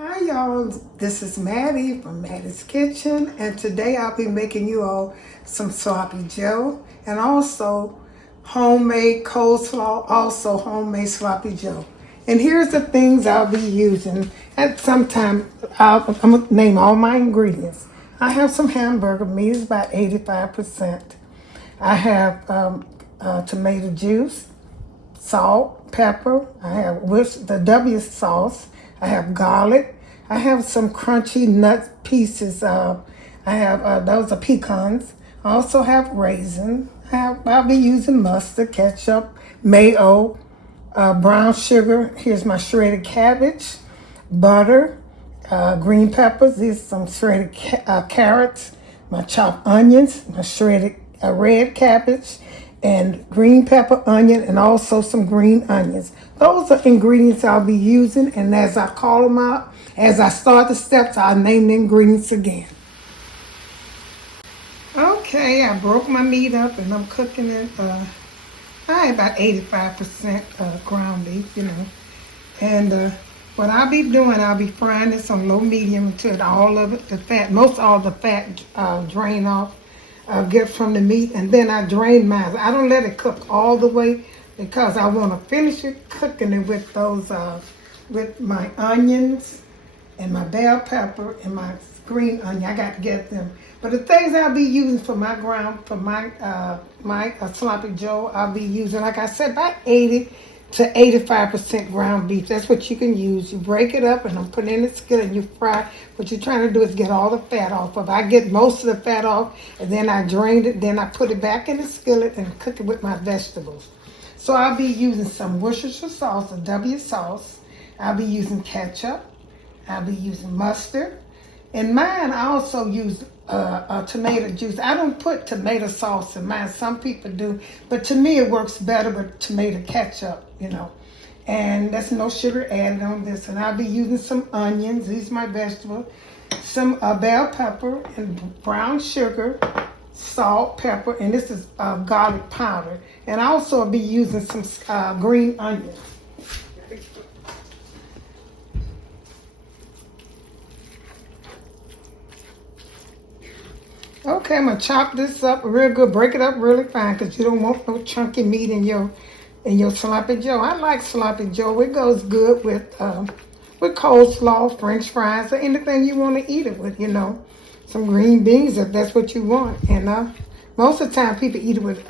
Hi y'all, this is Mattie from Mattie's Kitchen, and today I'll be making you all some sloppy joe and also homemade coleslaw, also homemade sloppy joe. And here's the things I'll be using. At some time, I'm gonna name all my ingredients. I have some hamburger meat, it's about 85%. I have tomato juice, salt, pepper. I have the W sauce. I have garlic. I have some crunchy nut pieces. I have those are pecans. I also have raisins. I'll be using mustard, ketchup, mayo, brown sugar. Here's my shredded cabbage, butter, green peppers. These are some shredded carrots, my chopped onions, my shredded red cabbage, and green pepper, onion, and also some green onions. Those are ingredients I'll be using, and as I call them out, as I start the steps, I'll name the ingredients again. Okay, I broke my meat up and I'm cooking it. I about 85% ground beef, And what I'll be doing, I'll be frying this on low medium until all of it, the fat, most all the fat drain off, get from the meat. And then I drain mine. I don't let it cook all the way because I want to finish it cooking it with those, with my onions and my bell pepper and my green onion. I got to get them. But the things I'll be using for my sloppy joe, I'll be using, like I said, about 80 to 85% ground beef. That's what you can use. You break it up and I'm putting it in the skillet and you fry. What you're trying to do is get all the fat off of it. I get most of the fat off and then I drain it. Then I put it back in the skillet and cook it with my vegetables. So I'll be using some Worcestershire sauce, a W sauce. I'll be using ketchup. I'll be using mustard. In mine, I also use tomato juice. I don't put tomato sauce in mine. Some people do. But to me, it works better with tomato ketchup, And there's no sugar added on this. And I'll be using some onions. These are my vegetables. Some bell pepper and brown sugar, salt, pepper. And this is garlic powder. And I also will be using some green onions. Okay, I'm gonna chop this up real good, break it up really fine, because you don't want no chunky meat in your sloppy joe. I like sloppy joe. It goes good with coleslaw, French fries, or anything you want to eat it with. Some green beans if that's what you want. And most of the time, people eat it with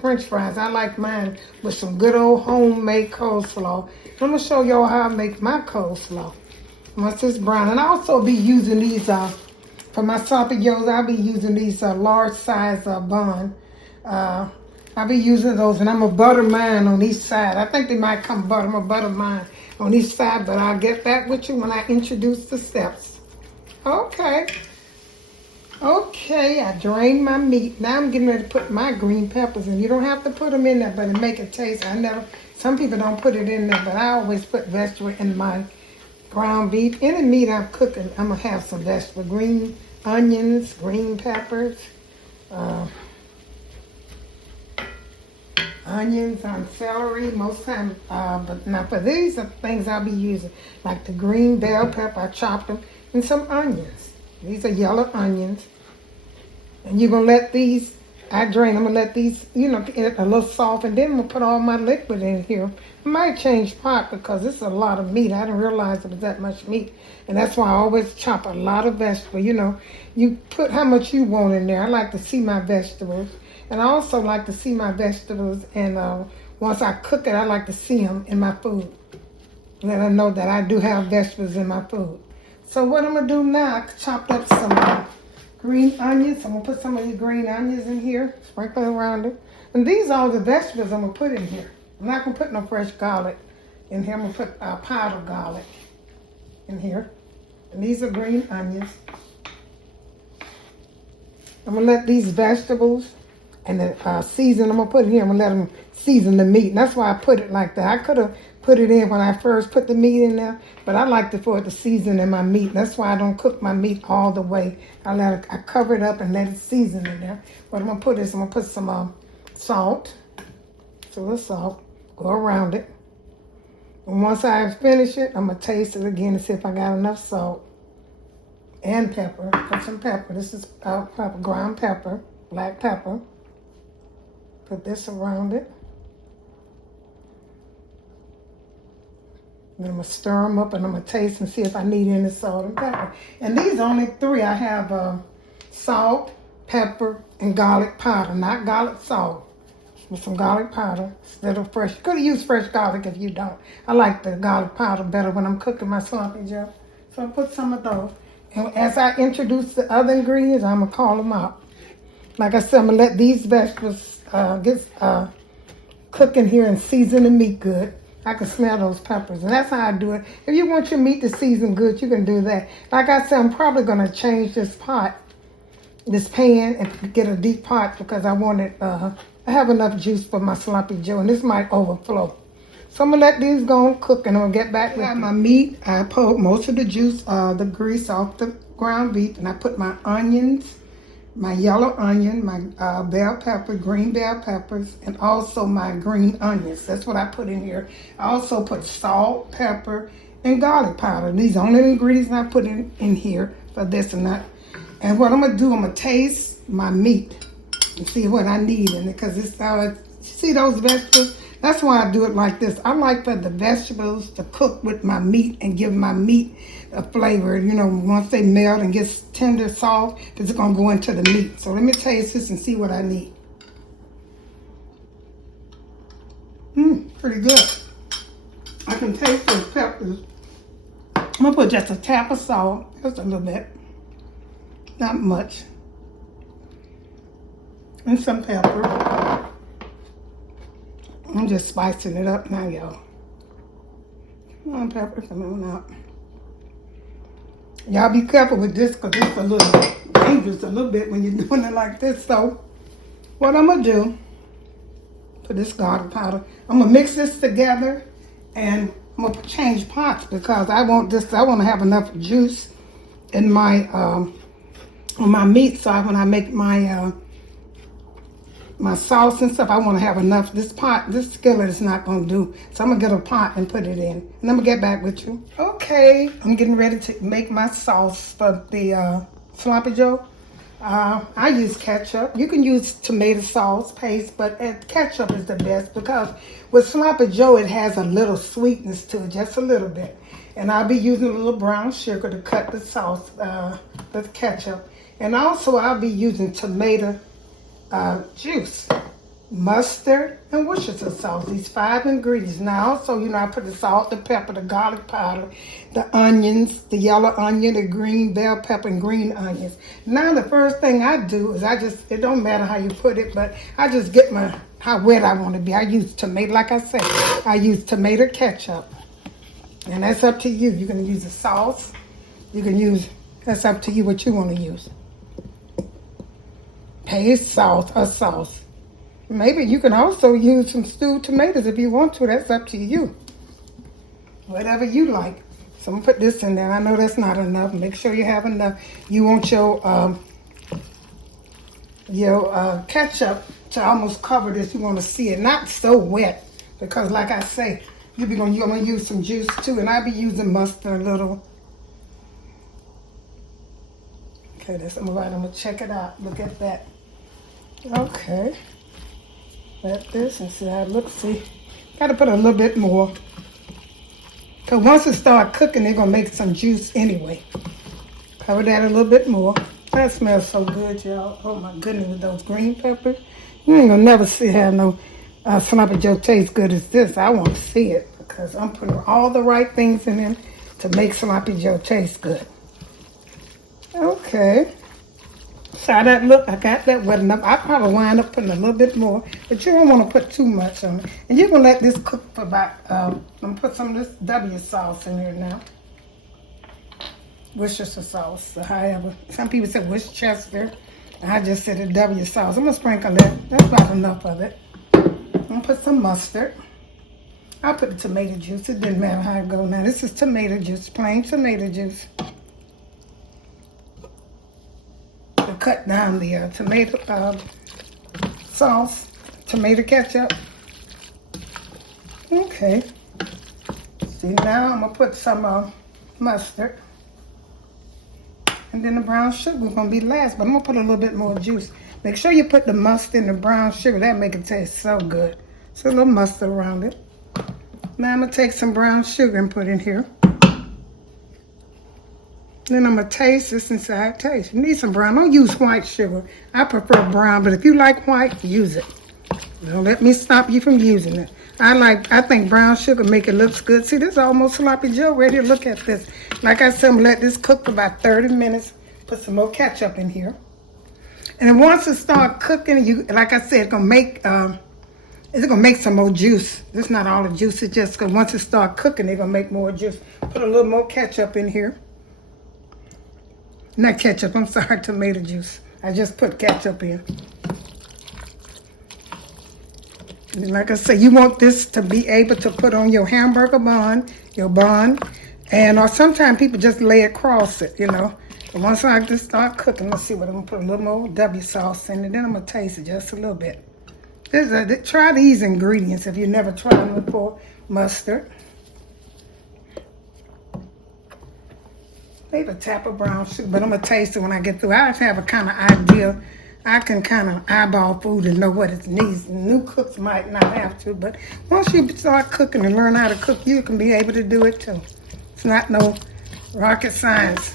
French fries. I like mine with some good old homemade coleslaw. I'm gonna show y'all how I make my coleslaw. Once it's brown, and I'll also be using these. For my sloppy joes, I'll be using these large size bun. I'll be using those, and I'm going to butter mine on each side. I think they might come butter. I'm going to butter mine on each side, but I'll get back with you when I introduce the steps. Okay, I drained my meat. Now I'm getting ready to put my green peppers in. You don't have to put them in there, but it make it taste. Some people don't put it in there, but I always put vegetable in my ground beef. Any meat I'm cooking, I'm going to have some vegetable. Green onions, green peppers, onions on celery most times. But now for these are things I'll be using, like the green bell pepper, I chopped them, and some onions. These are yellow onions. And you're going to let these, I drain, I'm going to let these, get a little soft, and then I'm going to put all my liquid in here. I might change pot because this is a lot of meat. I didn't realize it was that much meat. And that's why I always chop a lot of vegetables. You put how much you want in there. I like to see my vegetables. And I also like to see my vegetables. And once I cook it, I like to see them in my food. Let I know that I do have vegetables in my food. So what I'm going to do now, I chopped up some green onions. I'm going to put some of these green onions in here, sprinkle around it. And these are all the vegetables I'm going to put in here. I'm not going to put no fresh garlic in here. I'm going to put powdered garlic in here. And these are green onions. I'm going to let these vegetables and the season, I'm going to put it here. I'm going to let them season the meat. And that's why I put it like that. I could have put it in when I first put the meat in there, but I like for it to season in my meat. That's why I don't cook my meat all the way. I cover it up and let it season in there. What I'm going to put is I'm going to put some salt. So the salt. Go around it. And once I finish it, I'm going to taste it again to see if I got enough salt and pepper. Put some pepper. This is pepper, ground pepper, black pepper. Put this around it. Then I'm going to stir them up and I'm going to taste and see if I need any salt and pepper. And these are only 3. I have salt, pepper, and garlic powder. Not garlic salt, with some garlic powder instead of fresh. You could have used fresh garlic if you don't. I like the garlic powder better when I'm cooking my sloppy joe. So I put some of those. And as I introduce the other ingredients, I'm going to call them out. Like I said, I'm going to let these vegetables get cooking here and season the meat good. I can smell those peppers, and that's how I do it. If you want your meat to season good, you can do that. Like I said, I'm probably going to change this pot, this pan, and get a deep pot because I want it, I have enough juice for my sloppy joe, and this might overflow. So I'm going to let these go and cook, and I'll get back with my meat. I pulled most of the juice, the grease off the ground beef, and I put my onions, my yellow onion, my bell pepper, green bell peppers, and also my green onions. That's what I put in here. I also put salt, pepper, and garlic powder. These are only ingredients I put in here for this and that. And what I'm going to do, I'm going to taste my meat and see what I need in it. Because it's see those vegetables? That's why I do it like this. I like for the vegetables to cook with my meat and give my meat a flavor. You know, once they melt and get tender, soft, it's going to go into the meat. So let me taste this and see what I need. Pretty good. I can taste those peppers. I'm going to put just a tap of salt, just a little bit. Not much. And some pepper. I'm just spicing it up now, y'all. Come on, pepper, come on out. Y'all be careful with this because it's a little dangerous a little bit when you're doing it like this. So, what I'm going to do, put this garlic powder, I'm going to mix this together and I'm going to change pots because I want to have enough juice in my, on my meat. So when I make my, my sauce and stuff, I want to have enough. This skillet is not going to do. So I'm going to get a pot and put it in. And I'm going to get back with you. Okay, I'm getting ready to make my sauce for the sloppy joe. I use ketchup. You can use tomato sauce paste, but ketchup is the best because with sloppy joe, it has a little sweetness to it, just a little bit. And I'll be using a little brown sugar to cut the sauce, the ketchup. And also I'll be using tomato juice, mustard, and Worcestershire sauce. These 5 ingredients. Now also, you know, I put the salt, the pepper, the garlic powder, the onions, the yellow onion, the green bell pepper, and green onions. Now the first thing I do is it don't matter how you put it, but I just get how wet I want to be. I use tomato, like I said, I use tomato ketchup. And that's up to you. You can use the sauce. That's up to you what you want to use. Paste sauce. Maybe you can also use some stewed tomatoes if you want to. That's up to you. Whatever you like. So I'm going to put this in there. I know that's not enough. Make sure you have enough. You want your ketchup to almost cover this. You want to see it. Not so wet. Because like I say, you're going to use some juice too. And I'll be using mustard a little. Okay, that's all right. I'm going to check it out. Look at that. Okay. Let this and see how it looks. See, got to put a little bit more. Because once it starts cooking, they're going to make some juice anyway. Cover that a little bit more. That smells so good, y'all. Oh my goodness, with those green peppers. You ain't going to never see how no sloppy joe tastes good as this. I want to see it because I'm putting all the right things in it to make sloppy joe taste good. Okay. So that look, I got that wet enough. I probably wind up putting a little bit more, but you don't want to put too much on it. And you're going to let this cook for about, I'm going to put some of this W sauce in here now. Worcestershire sauce, or however. Some people say Worcestershire. I just said a W sauce. I'm going to sprinkle that. That's about enough of it. I'm going to put some mustard. I'll put the tomato juice. It didn't matter how it goes now. This is tomato juice, plain tomato juice. To cut down the tomato sauce, tomato ketchup. Okay. See, now I'm going to put some mustard. And then the brown sugar is going to be last, but I'm going to put a little bit more juice. Make sure you put the mustard and the brown sugar. That make it taste so good. So a little mustard around it. Now I'm going to take some brown sugar and put in here. Then I'm going to taste this inside taste. You need some brown. Don't use white sugar. I prefer brown, but if you like white, use it. Don't let me stop you from using it. I think brown sugar make it look good. See, this is almost sloppy Joe ready. Look at this. Like I said, I'm gonna let this cook for about 30 minutes. Put some more ketchup in here. And then once it start cooking, you, like I said, it's gonna make some more juice. This is not all the juice. It's just because once it start cooking, they're gonna make more juice. Put a little more ketchup in here. Not ketchup. I'm sorry, tomato juice. I just put ketchup in. And like I said, you want this to be able to put on your hamburger bun, and or sometimes people just lay across it, you know. But once I just start cooking, let's see what I'm gonna put a little more W sauce in, and then I'm gonna taste it just a little bit. Try these ingredients if you never tried them before. Mustard, maybe a tap of brown sugar, but I'm gonna taste it when I get through. I have a kind of idea. I can kind of eyeball food and know what it needs. New cooks might not have to, but once you start cooking and learn how to cook, you can be able to do it too. It's not no rocket science.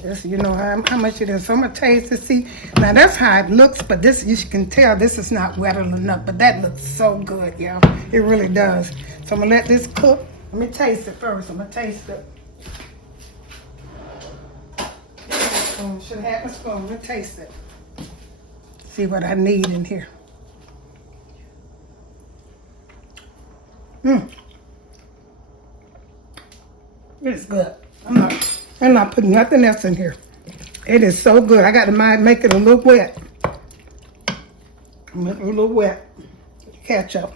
Just, you know how much it is. So I'm going to taste it. See, now that's how it looks, but this, you can tell this is not wet enough, but that looks so good, y'all. It really does. So I'm going to let this cook. Let me taste it first. I'm going to taste it. Should have a spoon. Let me taste it. See what I need in here. It's good. I'm not putting nothing else in here. It is so good. I got to make it a little wet. Make it a little wet. Ketchup.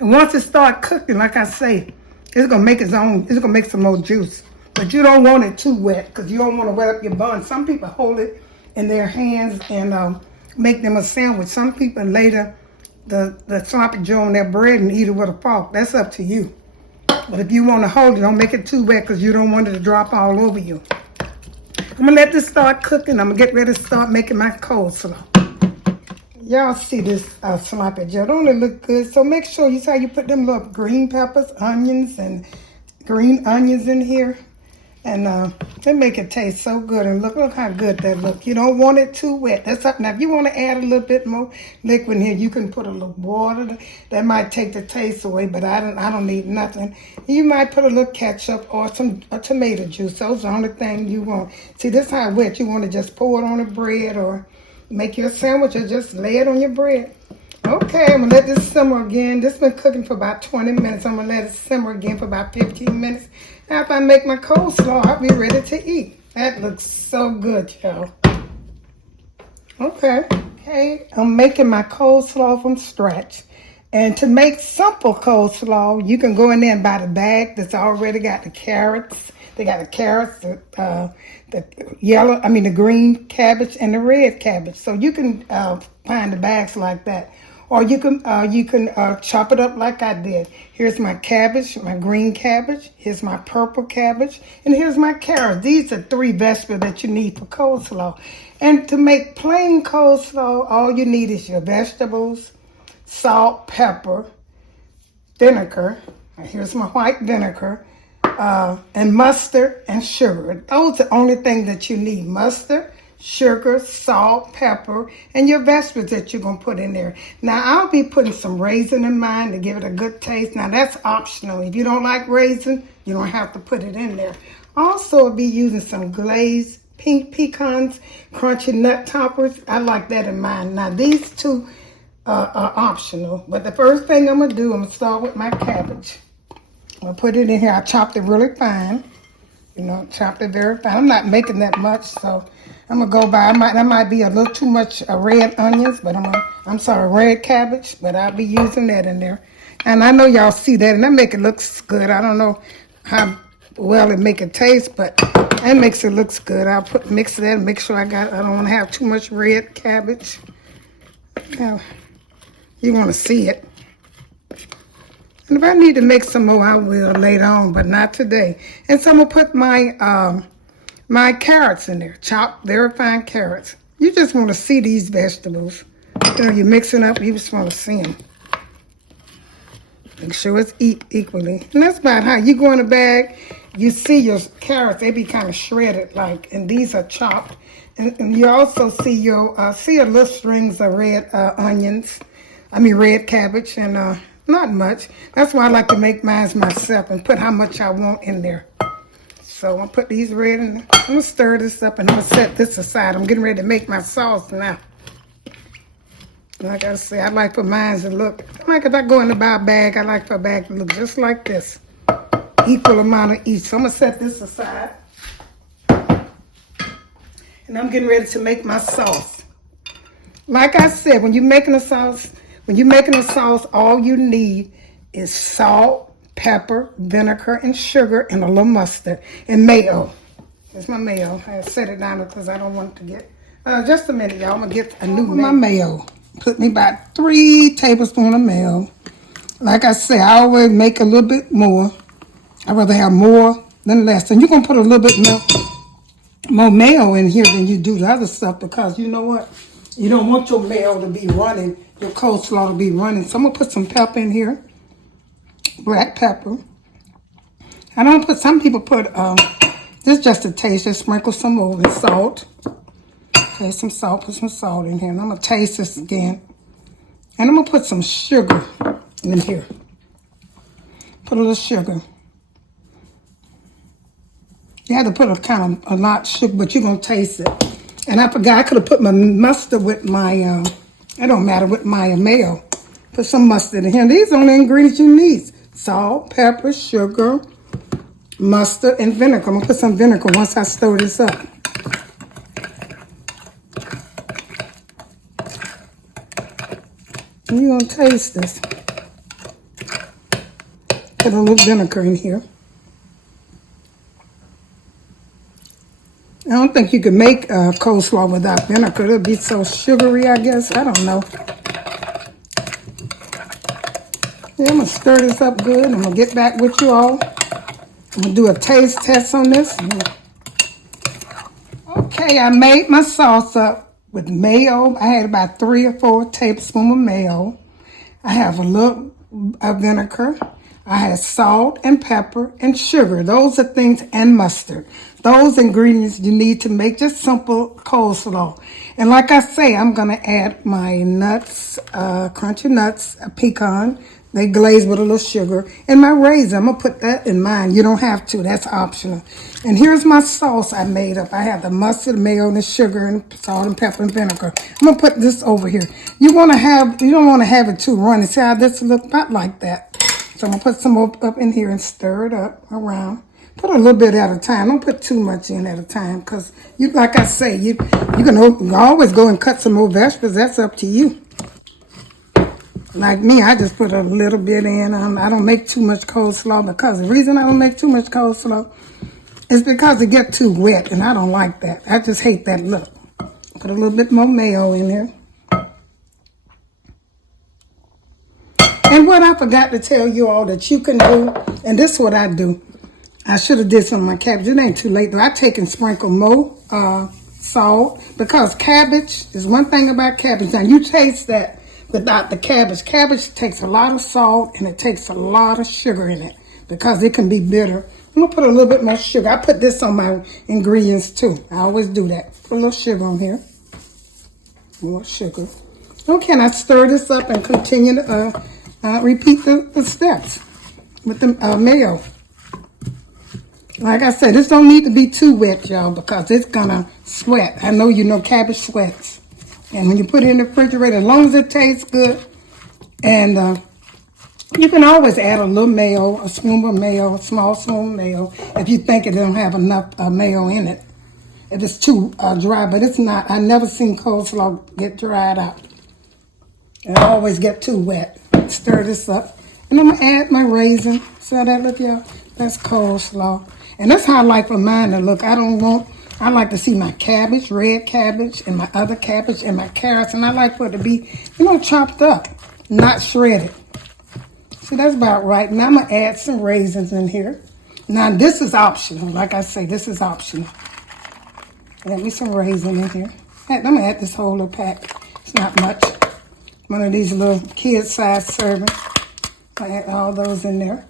And once it starts cooking, like I say, it's gonna make its own. It's gonna make some more juice. But you don't want it too wet because you don't want to wet up your bun. Some people hold it in their hands and make them a sandwich. Some people lay the sloppy Joe on their bread and eat it with a fork. That's up to you. But if you want to hold it, don't make it too wet because you don't want it to drop all over you. I'm going to let this start cooking. I'm going to get ready to start making my coleslaw. Y'all see this sloppy Joe. Don't it look good? So make sure you see how you put them little green peppers, onions, and green onions in here. And they make it taste so good. And look how good that looks. You don't want it too wet. That's up. Now, if you want to add a little bit more liquid in here, you can put a little water. That might take the taste away, but I don't need nothing. You might put a little ketchup or a tomato juice. Those are the only thing you want. See, this is how wet you want to just pour it on the bread or make your sandwich or just lay it on your bread. Okay, I'm going to let this simmer again. This has been cooking for about 20 minutes. I'm going to let it simmer again for about 15 minutes. After I make my coleslaw, I'll be ready to eat. That looks so good, y'all. Okay, I'm making my coleslaw from scratch. And to make simple coleslaw, you can go in there and buy the bag that's already got the carrots. They got the carrots, the green cabbage and the red cabbage. So you can find the bags like that. Or you can chop it up like I did. Here's my cabbage, my green cabbage. Here's my purple cabbage. And here's my carrots. These are 3 vegetables that you need for coleslaw. And to make plain coleslaw, all you need is your vegetables, salt, pepper, vinegar. Here's my white vinegar. And mustard and sugar. Those are the only things that you need. Mustard, sugar, salt, pepper, and your vegetables that you're going to put in there. Now, I'll be putting some raisin in mine to give it a good taste. Now, that's optional. If you don't like raisin, you don't have to put it in there. Also, I'll be using some glazed pink pecans, crunchy nut toppers. I like that in mine. Now, these 2 are optional. But the first thing I'm going to do, I'm going to start with my cabbage. I'm going to put it in here. I chopped it really fine. You know, chopped it very fine. I'm not making that much, so I'm going to go by. That might be a little too much red onions, but red cabbage, but I'll be using that in there. And I know y'all see that, and that make it look good. I don't know how well it make it taste, but that makes it look good. I'll mix that and make sure I don't want to have too much red cabbage. Now, you want to see it. And if I need to make some more, I will later on, but not today. And so I'm going to put my my carrots in there, chopped, very fine carrots. You just want to see these vegetables. You know, you're mixing up, you just want to see them. Make sure it's equally. And that's about how you go in the bag, you see your carrots, they be kind of shredded like, and these are chopped. And you also see your, see a little strings of red onions, red cabbage, and not much. That's why I like to make mine myself and put how much I want in there. So I'll put these red in there. I'm gonna stir this up and I'm gonna set this aside. I'm getting ready to make my sauce now. Like I say, I like for mine to look, like if I go in to buy a bag, I like for a bag to look just like this. Equal amount of each. So I'm going to set this aside. And I'm getting ready to make my sauce. Like I said, when you're making a sauce, all you need is salt, pepper, vinegar, and sugar, and a little mustard, and mayo. Here's my mayo. I set it down because I don't want it to get, just a minute, y'all. I'm going to get a new mayo. My mayo. Put me about 3 tablespoons of mayo. Like I say, I always make a little bit more. I'd rather have more than less. And you're going to put a little bit more mayo in here than you do the other stuff because you know what? You don't want your mayo to be running, your coleslaw to be running. So I'm going to put some pepper in here. Black pepper. I don't put, some people put, this is just a taste. Just sprinkle some more with salt. Okay, some salt, put some salt in here. And I'm going to taste this again. And I'm going to put some sugar in here. Put a little sugar. You have to put a lot of sugar, but you're going to taste it. And I forgot, I could have put my mustard with my, it don't matter, with my mayo. Put some mustard in here. These are the only ingredients you need. Salt, pepper, sugar, mustard, and vinegar. I'm going to put some vinegar once I stir this up. And you're going to taste this. Put a little vinegar in here. I don't think you could make coleslaw without vinegar. It'll be so sugary, I guess. I don't know. Yeah, I'm going to stir this up good. I'm going to get back with you all. I'm going to do a taste test on this. Okay, I made my sauce up with mayo. I had about 3 or 4 tablespoons of mayo. I have a little vinegar. I had salt and pepper and sugar. Those are things, and mustard. Those ingredients you need to make just simple coleslaw. And like I say, I'm going to add my nuts, crunchy nuts, a pecan. They glaze with a little sugar. And my raisin, I'm going to put that in mine. You don't have to. That's optional. And here's my sauce I made up. I have the mustard, mayo, and the sugar, and salt, and pepper, and vinegar. I'm going to put this over here. You don't want to have it too runny. See how this looks about like that. So I'm going to put some more up in here and stir it up around. Put a little bit at a time. Don't put too much in at a time because, like I say, you can always go and cut some more vegetables. That's up to you. Like me, I just put a little bit in. I don't make too much coleslaw because the reason I don't make too much coleslaw is because it gets too wet, and I don't like that. I just hate that look. Put a little bit more mayo in there. And what I forgot to tell you all that you can do, and this is what I do. I should have did some of my cabbage. It ain't too late though. I take and sprinkle more salt because cabbage is one thing about cabbage. Now you taste that without the cabbage. Cabbage takes a lot of salt and it takes a lot of sugar in it because it can be bitter. I'm gonna put a little bit more sugar. I put this on my ingredients too. I always do that. Put a little sugar on here. More sugar. Okay, and I stir this up and continue to repeat the steps with the mayo. Like I said, this don't need to be too wet, y'all, because it's gonna sweat. I know you know cabbage sweats. And when you put it in the refrigerator, as long as it tastes good, and you can always add a little mayo, a spoon of mayo, a small spoon of mayo, if you think it don't have enough mayo in it. If it's too dry, but it's not. I never seen coleslaw get dried out. It always get too wet. Stir this up. And I'm going to add my raisin. See how that look, y'all? That's coleslaw. And that's how I like for mine to look. I like to see my cabbage, red cabbage, and my other cabbage, and my carrots. And I like for it to be, chopped up, not shredded. See, that's about right. Now I'm going to add some raisins in here. Now, this is optional. Like I say, this is optional. Add me some raisin in here. I'm going to add this whole little pack. It's not much. One of these little kid-sized servings. I add all those in there.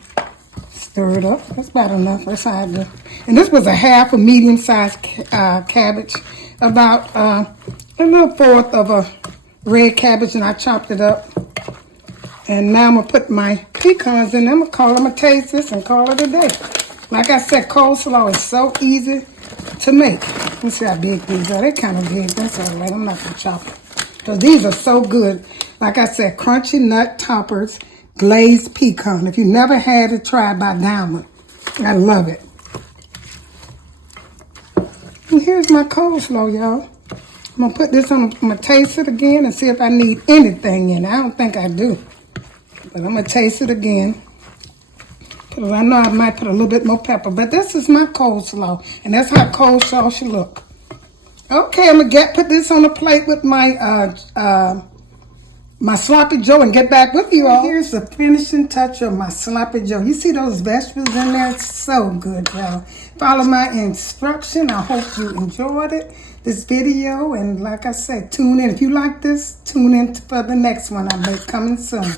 Stir it up. That's about enough. That's how I do. And this was a half a medium-sized cabbage. About a little fourth of a red cabbage, and I chopped it up. And now I'm going to put my pecans in. I'm going to taste this and call it a day. Like I said, coleslaw is so easy to make. Let me see how big these are. They're kind of big. That's all right. I'm not going to chop it. So these are so good. Like I said, crunchy nut toppers, glazed pecan. If you never had it, try it by Diamond. I love it. And here's my coleslaw, y'all. I'm going to put this on. I'm going to taste it again and see if I need anything in it. I don't think I do. But I'm going to taste it again. I know I might put a little bit more pepper. But this is my coleslaw. And that's how coleslaw should look. Okay, I'm going to put this on a plate with my my sloppy joe and get back with you all. Here's the finishing touch of my sloppy joe. You see those vegetables in there? It's so good, y'all. Follow my instruction. I hope you enjoyed it, this video. And like I said, tune in. If you like this, tune in for the next one I make coming soon.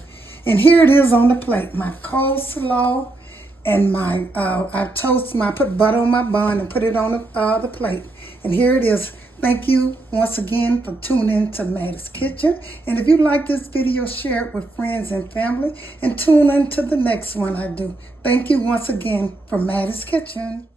And here it is on the plate. My coleslaw and my, I put butter on my bun and put it on the plate. And here it is. Thank you once again for tuning in to Mattie's Kitchen. And if you like this video, share it with friends and family. And tune in to the next one I do. Thank you once again from Mattie's Kitchen.